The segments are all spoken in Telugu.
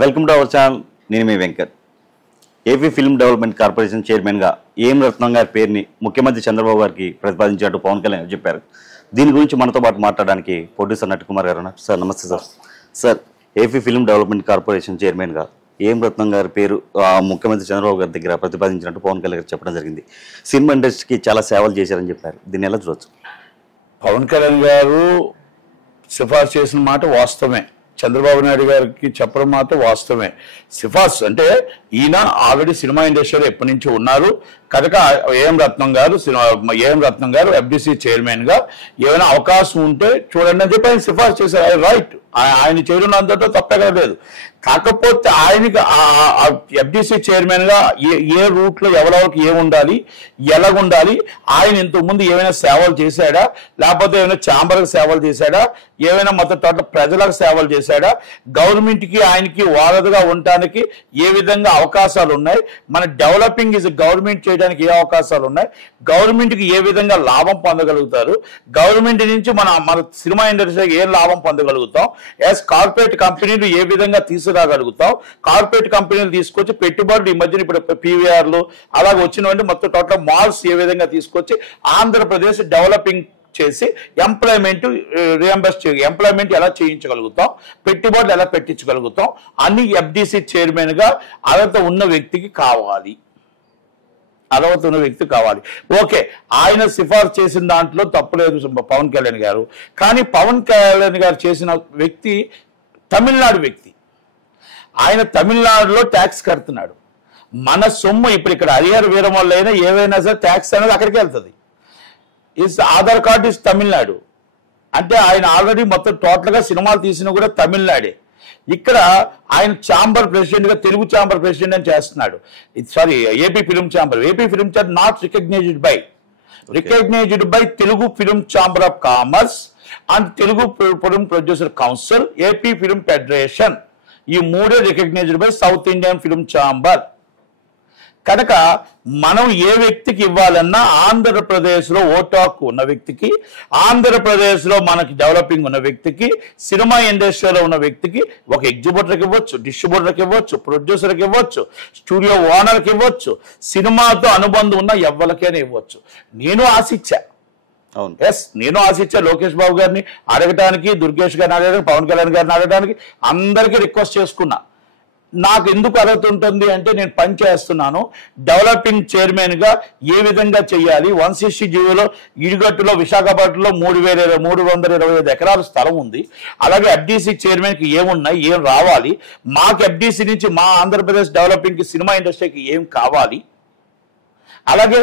Welcome to our channel. నేను మీ Venkat. AP film development corporation చైర్మన్గా ఏఎం రత్నం గారి పేరుని ముఖ్యమంత్రి చంద్రబాబు గారికి ప్రతిపాదించినట్టు పవన్ కళ్యాణ్ చెప్పారు. దీని గురించి మనతో పాటు మాట్లాడడానికి ప్రొడ్యూసర్ నట్కుమార్ గారు ఉన్నారు. సార్ నమస్తే sir. Sir, AP film development corporation చైర్మన్గా ఏఎం రత్నం గారి పేరు ముఖ్యమంత్రి చంద్రబాబు గారి దగ్గర ప్రతిపాదించినట్టు పవన్ కళ్యాణ్ గారు చెప్పడం జరిగింది. సినిమా ఇండస్ట్రీకి చాలా సేవలు చేశారని చెప్పారు. దీన్ని ఎలా చూడవచ్చు? పవన్ కళ్యాణ్ గారు సిఫార్సు చేసిన మాట వాస్తవమే, చంద్రబాబు నాయుడు గారికి చెప్పడం మాత్రం వాస్తవమే. సిఫార్సు అంటే ఈయన ఆల్రెడీ సినిమా ఇండస్ట్రీలో ఎప్పటి నుంచో ఉన్నారు కనుక ఏఎం రత్నం గారు ఎఫ్డిసి చైర్మన్ గా ఏమైనా అవకాశం ఉంటే చూడండి అని చెప్పి ఆయన సిఫార్సు చేశారు. రైట్, ఆయన చేయడం అంతటో తప్పే లేదు. కాకపోతే ఆయనకి ఎఫ్డిసి చైర్మన్ గా ఏ రూట్ లో ఎవరెవరికి ఏముండాలి, ఎలాగుండాలి, ఆయన ఇంతకుముందు ఏమైనా సేవలు చేశాడా, లేకపోతే ఏమైనా ఛాంబర్కి సేవలు చేశాడా, ఏమైనా మొత్తం టోటల్ ప్రజలకు సేవలు చేశాడా, గవర్నమెంట్ కి ఆయనకి వారధిగా ఉండటానికి ఏ విధంగా అవకాశాలు ఉన్నాయి, మన డెవలపింగ్ ఇస్ గవర్నమెంట్ చేయడానికి ఏ అవకాశాలు ఉన్నాయి, గవర్నమెంట్ కి ఏ విధంగా లాభం పొందగలుగుతారు, గవర్నమెంట్ నుంచి మన సినిమా ఇండస్ట్రీకి ఏ లాభం పొందగలుగుతాం, యాజ్ కార్పొరేట్ కంపెనీలు ఏ విధంగా తీసుకురాగలుగుతాం, కార్పొరేట్ కంపెనీలు తీసుకొచ్చి పెట్టుబడులు ఈ మధ్యన ఇప్పుడు పీవీఆర్లు అలాగే వచ్చినవంటి మొత్తం టోటల్ మాల్స్ ఏ విధంగా తీసుకొచ్చి ఆంధ్రప్రదేశ్ డెవలపింగ్ చేసి ఎంప్లాయ్మెంట్ ఎంప్లాయ్మెంట్ ఎలా చేయించగలుగుతాం, పెట్టుబడులు ఎలా పెట్టించగలుగుతాం అన్ని ఎఫ్డిసి చైర్మన్ గా అర్హత ఉన్న వ్యక్తికి కావాలి. ఓకే, ఆయన సిఫార్సు చేసిన దాంట్లో తప్పులేదు పవన్ కళ్యాణ్ గారు. కానీ పవన్ కళ్యాణ్ గారు చేసిన వ్యక్తి తమిళనాడు వ్యక్తి. ఆయన తమిళనాడులో ట్యాక్స్ కడుతున్నాడు. మన సొమ్ము ఇప్పుడు ఇక్కడ హరిహర వీరమల్లు అయినా ఏవైనా సరే ట్యాక్స్ అనేది అక్కడికి వెళ్తుంది. ఆధార్ కార్డు ఇస్ తమిళనాడు అంటే ఆయన ఆల్రెడీ మొత్తం టోటల్ గా సినిమాలు తీసిన కూడా తమిళనాడే. ఇక్కడ ఆయన ఛాంబర్ ప్రెసిడెంట్ గా తెలుగు ఛాంబర్ ప్రెసిడెంట్ అని చేస్తున్నాడు. Sorry, AP film chamber not recognised by Telugu film chamber of commerce and Telugu film producer council, AP film federation. ఈ మూడే recognised by South Indian film chamber. కనుక మనం ఏ వ్యక్తికి ఇవ్వాలన్నా ఆంధ్రప్రదేశ్లో ఓటాకు ఉన్న వ్యక్తికి, ఆంధ్రప్రదేశ్లో మనకి డెవలపింగ్ ఉన్న వ్యక్తికి, సినిమా ఇండస్ట్రీలో ఉన్న వ్యక్తికి, ఒక ఎగ్జిబిటర్కి ఇవ్వచ్చు, డిస్ట్రిబ్యూటర్కి ఇవ్వచ్చు, ప్రొడ్యూసర్కి ఇవ్వచ్చు, స్టూడియో ఓనర్కి ఇవ్వచ్చు, సినిమాతో అనుబంధం ఉన్న ఎవరికైనా ఇవ్వచ్చు. నేను ఆశించా లోకేష్ బాబు గారిని అడగడానికి, దుర్గేష్ గారిని అడగడానికి, పవన్ కళ్యాణ్ గారిని అడగడానికి అందరికీ రిక్వెస్ట్ చేసుకున్నా. నాకు ఎందుకు అర్హత ఉంటుంది అంటే నేను పని చేస్తున్నాను, డెవలపింగ్ చైర్మన్ గా ఏ విధంగా చేయాలి. 160 జీవోలో ఇడిగట్టులో విశాఖపట్నంలో 325 ఎకరాల స్థలం ఉంది. అలాగే ఎఫ్డిసి చైర్మన్ కి ఏమున్నాయి, ఏం రావాలి, మాకు ఎఫ్డిసి నుంచి మా ఆంధ్రప్రదేశ్ డెవలపింగ్ కి సినిమా ఇండస్ట్రీకి ఏం కావాలి, అలాగే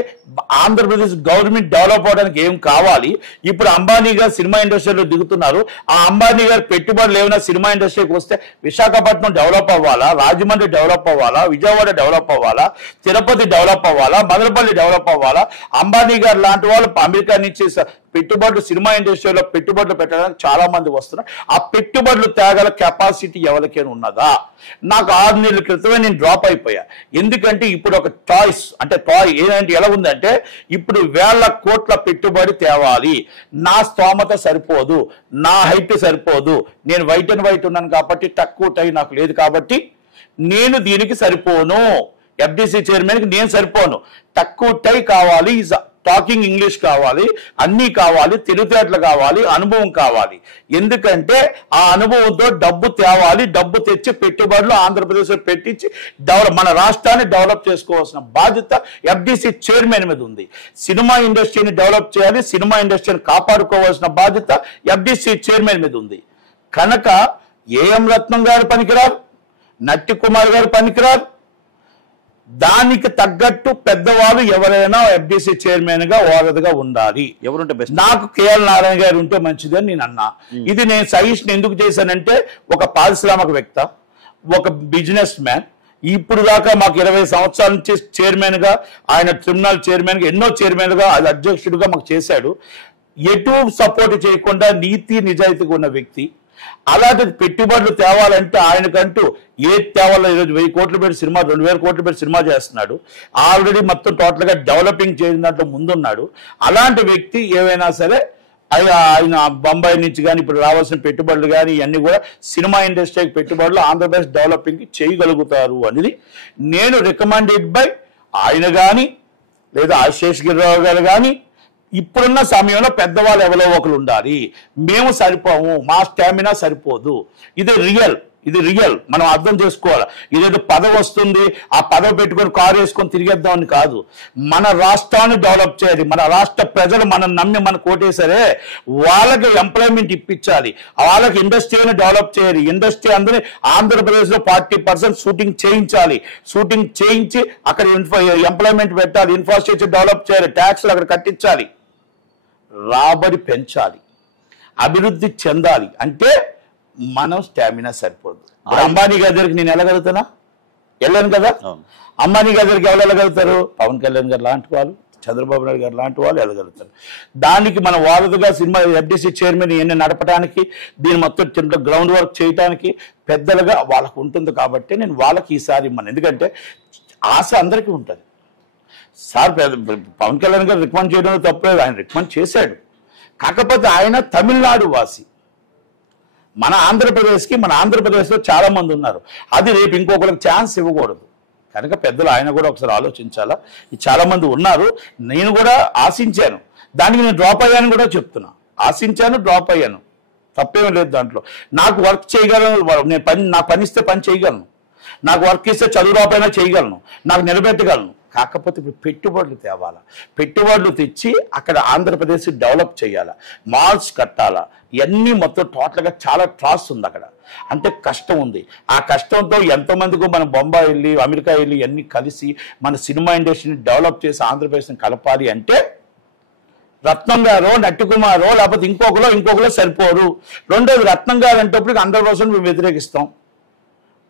ఆంధ్రప్రదేశ్ గవర్నమెంట్ డెవలప్ అవడానికి ఏం కావాలి. ఇప్పుడు అంబానీ గారు సినిమా ఇండస్ట్రీలో దిగుతున్నారు. ఆ అంబానీ గారు పెట్టుబడులు ఏమైనా సినిమా ఇండస్ట్రీకి వస్తే విశాఖపట్నం డెవలప్ అవ్వాలా, రాజమండ్రి డెవలప్ అవ్వాలా, విజయవాడ డెవలప్ అవ్వాలా, తిరుపతి డెవలప్ అవ్వాలా, మదనపల్లి డెవలప్ అవ్వాలా. అంబానీ గారు లాంటి వాళ్ళు అమెరికా నుంచి పెట్టుబడులు సినిమా ఇండస్ట్రీలో పెట్టుబడులు పెట్టడానికి చాలా మంది వస్తున్నారు. ఆ పెట్టుబడులు తేగల కెపాసిటీ ఎవరికైనా ఉన్నదా? నాకు 6 నెలల క్రితమే నేను డ్రాప్ అయిపోయా. ఎందుకంటే ఇప్పుడు ఒక టాయ్ ఏంటంటే ఎలా ఉందంటే ఇప్పుడు 1,000 కోట్ల పెట్టుబడి తేవాలి. నా స్తోమత సరిపోదు, నా హైట్ సరిపోదు, నేను వైట్ అండ్ వైట్ ఉన్నాను కాబట్టి తక్కువ టై నాకు లేదు కాబట్టి నేను దీనికి సరిపోను. ఎఫ్డిసి చైర్మన్కి నేను సరిపోను, తక్కువ టై కావాలి, టాకింగ్ ఇంగ్లీష్ కావాలి, అన్నీ కావాలి, తెలివితేటలు కావాలి, అనుభవం కావాలి. ఎందుకంటే ఆ అనుభవంతో డబ్బు తేవాలి, డబ్బు తెచ్చి పెట్టుబడులు ఆంధ్రప్రదేశ్లో పెట్టించి మన రాష్ట్రాన్ని డెవలప్ చేసుకోవాల్సిన బాధ్యత ఎఫ్డిసి చైర్మన్ మీద ఉంది. సినిమా ఇండస్ట్రీని డెవలప్ చేయాలి, సినిమా ఇండస్ట్రీని కాపాడుకోవాల్సిన బాధ్యత ఎఫ్డిసి చైర్మన్ మీద ఉంది. కనుక ఏఎం రత్నం గారు పనికిరారు, నట్టికుమార్ గారు పనికిరారు. దానికి తగ్గట్టు పెద్దవాళ్ళు ఎవరైనా ఎఫ్డిసి చైర్మన్ గా వారధిగా ఉండాలి. ఎవరుంటే బెస్ట్? నాకు కేఎల్ నారాయణ గారు ఉంటే మంచిదని నేను అన్నా. ఇది నేను సజెషన్ ఎందుకు చేశానంటే ఒక పారిశ్రామికవేత్త, ఒక బిజినెస్ మ్యాన్. ఇప్పుడు దాకా మాకు 20 సంవత్సరాల నుంచి చైర్మన్ గా, ఆయన ట్రిబ్యునల్ చైర్మన్ గా, ఎన్నో చైర్మన్ గా, అధ్యక్షుడిగా మాకు చేశాడు. ఎటు సపోర్ట్ చేయకుండా నీతి నిజాయితీగా ఉన్న వ్యక్తి. అలాంటి పెట్టుబడులు తేవాలంటే ఆయనకంటూ ఏది తేవాలో ఈరోజు 1000 కోట్లు పెట్టి సినిమా, 2000 కోట్లు పెట్టి సినిమా చేస్తున్నాడు. ఆల్రెడీ మొత్తం టోటల్ గా డెవలపింగ్ చేసిన దాంట్లో ముందున్నాడు. అలాంటి వ్యక్తి ఏవైనా సరే ఆయన బొంబాయి నుంచి కానీ ఇప్పుడు రావాల్సిన పెట్టుబడులు కానీ ఇవన్నీ కూడా సినిమా ఇండస్ట్రీకి పెట్టుబడులు ఆంధ్రప్రదేశ్ డెవలపింగ్కి చేయగలుగుతారు అనేది నేను రికమెండెడ్ బై ఆయన కానీ లేదా ఆశేష్ గిరిరావు గారు కానీ ఇప్పుడున్న సమయంలో పెద్దవాళ్ళు ఎవరో ఒకరు ఉండాలి. మేము సరిపోము, మా స్టామినా సరిపోదు. ఇది రియల్ మనం అర్థం చేసుకోవాలి. ఇదేదో పదవి వస్తుంది, ఆ పదవి పెట్టుకొని కారు వేసుకొని తిరిగేద్దామని కాదు. మన రాష్ట్రాన్ని డెవలప్ చేయాలి. మన రాష్ట్ర ప్రజలు మనం నమ్మి మన కోటేసరే వాళ్ళకి ఎంప్లాయ్మెంట్ ఇప్పించాలి, వాళ్ళకి ఇండస్ట్రీని డెవలప్ చేయాలి. ఇండస్ట్రీ అందరినీ ఆంధ్రప్రదేశ్లో 40% షూటింగ్ చేయించాలి. షూటింగ్ చేయించి అక్కడ ఎంప్లాయ్మెంట్ పెట్టాలి, ఇన్ఫ్రాస్ట్రక్చర్ డెవలప్ చేయాలి, ట్యాక్స్లు అక్కడ కట్టించాలి, రాబడి పెంచాలి, అభివృద్ధి చెందాలి. అంటే మనం స్టామినా సరిపోదు. అంబానీ గారి దగ్గరికి నేను వెళ్ళగలుగుతానా? వెళ్ళాను కదా. అంబానీ గారి దగ్గరికి ఎవరు వెళ్ళగలుగుతారు? పవన్ కళ్యాణ్ గారు లాంటి వాళ్ళు, చంద్రబాబు నాయుడు గారు లాంటి వాళ్ళు వెళ్ళగలుగుతారు. దానికి మన వారధిగా సినిమా FDC చైర్మన్ ఇవన్నీ నడపడానికి, దీని మొత్తం గ్రౌండ్ వర్క్ చేయడానికి పెద్దలుగా వాళ్ళకు ఉంటుంది. కాబట్టి నేను వాళ్ళకి ఈసారి ఇమ్మను. ఎందుకంటే ఆశ అందరికీ ఉంటుంది. సార్ పవన్ కళ్యాణ్ గారు రికమెండ్ చేయడం తప్పలేదు, ఆయన రికమెండ్ చేశాడు. కాకపోతే ఆయన తమిళనాడు వాసి, మన ఆంధ్రప్రదేశ్లో చాలా మంది ఉన్నారు. అది రేపు ఇంకొకరికి ఛాన్స్ ఇవ్వకూడదు. కనుక పెద్దలు ఆయన కూడా ఒకసారి ఆలోచించాలా. చాలా మంది ఉన్నారు. నేను కూడా ఆశించాను, దానికి నేను డ్రాప్ అయ్యాను కూడా చెప్తున్నా. ఆశించాను, డ్రాప్ అయ్యాను, తప్పేం లేదు దాంట్లో. నాకు వర్క్ చేయగలను, నాకు పని ఇస్తే పని చేయగలను, నాకు వర్క్ ఇస్తే చదువు రాపైనా చేయగలను, నాకు నిలబెట్టగలను. కాకపోతే ఇప్పుడు పెట్టుబడులు తేవాలా, పెట్టుబడులు తెచ్చి అక్కడ ఆంధ్రప్రదేశ్ డెవలప్ చేయాలా, మాల్స్ కట్టాలా, ఇవన్నీ మొత్తం టోటల్గా చాలా ట్రాస్ ఉంది అక్కడ. అంటే కష్టం ఉంది. ఆ కష్టంతో ఎంతోమందికి మనం బొంబాయి వెళ్ళి, అమెరికా వెళ్ళి ఇవన్నీ కలిసి మన సినిమా ఇండస్ట్రీని డెవలప్ చేసి ఆంధ్రప్రదేశ్ని కలపాలి అంటే రత్నం గారో, నట్టికుమారో, లేకపోతే ఇంకొకరు సరిపోరు. రెండోది రత్నం గారు అంటేప్పుడు 100% మేము వ్యతిరేకిస్తాం.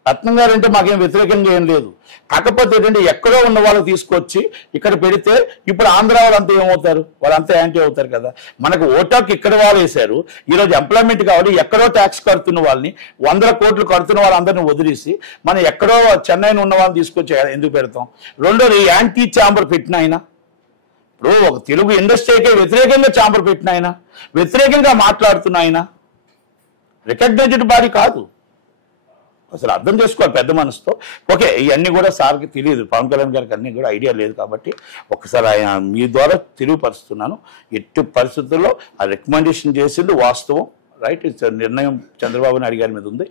రత్నం గారు అంటే మాకేం వ్యతిరేకంగా ఏం లేదు. కాకపోతే ఏంటంటే ఎక్కడో ఉన్న వాళ్ళు తీసుకొచ్చి ఇక్కడ పెడితే ఇప్పుడు ఆంధ్ర వాళ్ళంతా ఏమవుతారు? వాళ్ళంతా యాంటీ అవుతారు కదా. మనకు ఓటాకి ఇక్కడ వాళ్ళు వేశారు, ఈరోజు ఎంప్లాయ్మెంట్ కావాలి. ఎక్కడో ట్యాక్స్ కడుతున్న వాళ్ళని, 100 కోట్లు కడుతున్న వాళ్ళందరినీ వదిలేసి మనం ఎక్కడో చెన్నైని ఉన్న వాళ్ళని తీసుకొచ్చి ఎందుకు పెడతాం? రెండోది యాంటీ ఛాంబర్ పెట్టిన ఆయన, ఇప్పుడు ఒక తెలుగు ఇండస్ట్రీకే వ్యతిరేకంగా ఛాంబర్ పెట్టిన ఆయన, వ్యతిరేకంగా మాట్లాడుతున్న ఆయన రికగ్నైజ్డ్ బాడీ కాదు. అసలు అర్థం చేసుకోవాలి పెద్ద మనసుతో. ఓకే, ఇవన్నీ కూడా సార్కి తెలియదు, పవన్ కళ్యాణ్ గారికి అన్నీ కూడా ఐడియా లేదు. కాబట్టి ఒకసారి ఆయన మీ ద్వారా తెలియపరుస్తున్నాను. ఎట్టి పరిస్థితుల్లో ఆ రికమెండేషన్ చేసింది వాస్తవం, రైట్. నిర్ణయం చంద్రబాబు నాయుడు గారి మీద ఉంది.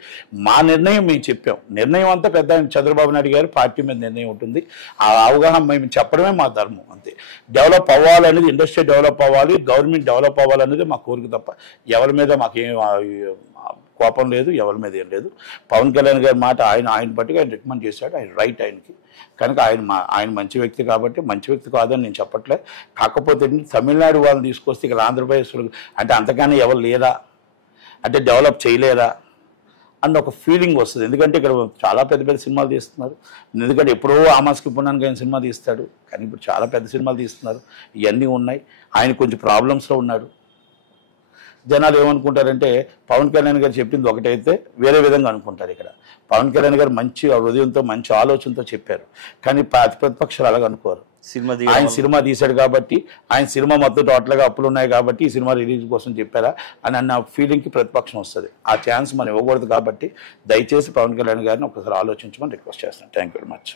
మా నిర్ణయం మేము చెప్పాం. నిర్ణయం అంతా పెద్ద చంద్రబాబు నాయుడు గారి పార్టీ మీద నిర్ణయం ఉంటుంది. ఆ అవగాహన మేము చెప్పడమే మా ధర్మం, అంతే. డెవలప్ అవ్వాలనేది, ఇండస్ట్రీ డెవలప్ అవ్వాలి, గవర్నమెంట్ డెవలప్ అవ్వాలనేది మా కోరిక తప్ప ఎవరి మీద మాకేం కోపం లేదు, ఎవరి మీద ఏం లేదు. పవన్ కళ్యాణ్ గారి మాట ఆయన బట్టిగా ఆయన రికమెండ్ చేశాడు, ఆయన రైట్ ఆయనకి. కనుక ఆయన మంచి వ్యక్తి కాబట్టి, మంచి వ్యక్తి కాదని నేను చెప్పట్లే. కాకపోతే తమిళనాడు వాళ్ళని తీసుకొస్తే ఇక్కడ ఆంధ్రప్రదేశ్ అంటే అంతకన్నా ఎవరు లేరా, అంటే డెవలప్ చేయలేరా అన్న ఒక ఫీలింగ్ వస్తుంది. ఎందుకంటే ఇక్కడ చాలా పెద్ద సినిమాలు తీస్తున్నారు. ఎందుకంటే ఎప్పుడో ఆమాస్కి పున్నానికి ఆయన సినిమా తీస్తాడు, కానీ ఇప్పుడు చాలా పెద్ద సినిమాలు తీస్తున్నారు. ఇవన్నీ ఉన్నాయి. ఆయన కొంచెం ప్రాబ్లమ్స్లో ఉన్నాడు. జనాలు ఏమనుకుంటారంటే పవన్ కళ్యాణ్ గారు చెప్పింది ఒకటైతే వేరే విధంగా అనుకుంటారు. ఇక్కడ పవన్ కళ్యాణ్ గారు మంచి హృదయంతో, మంచి ఆలోచనతో చెప్పారు, కానీ ప్రతిపక్షాలు అలాగ అనుకోరు. ఆయన సినిమా తీశాడు కాబట్టి, ఆయన సినిమా మొత్తం టోటల్గా అప్పులు ఉన్నాయి కాబట్టి ఈ సినిమా రిలీజ్ కోసం చెప్పారా అని అన్న ఫీలింగ్కి ప్రతిపక్షం వస్తుంది. ఆ ఛాన్స్ మనం ఇవ్వకూడదు. కాబట్టి దయచేసి పవన్ కళ్యాణ్ గారిని ఒకసారి ఆలోచించమని రిక్వెస్ట్ చేస్తాను. Thank you very much.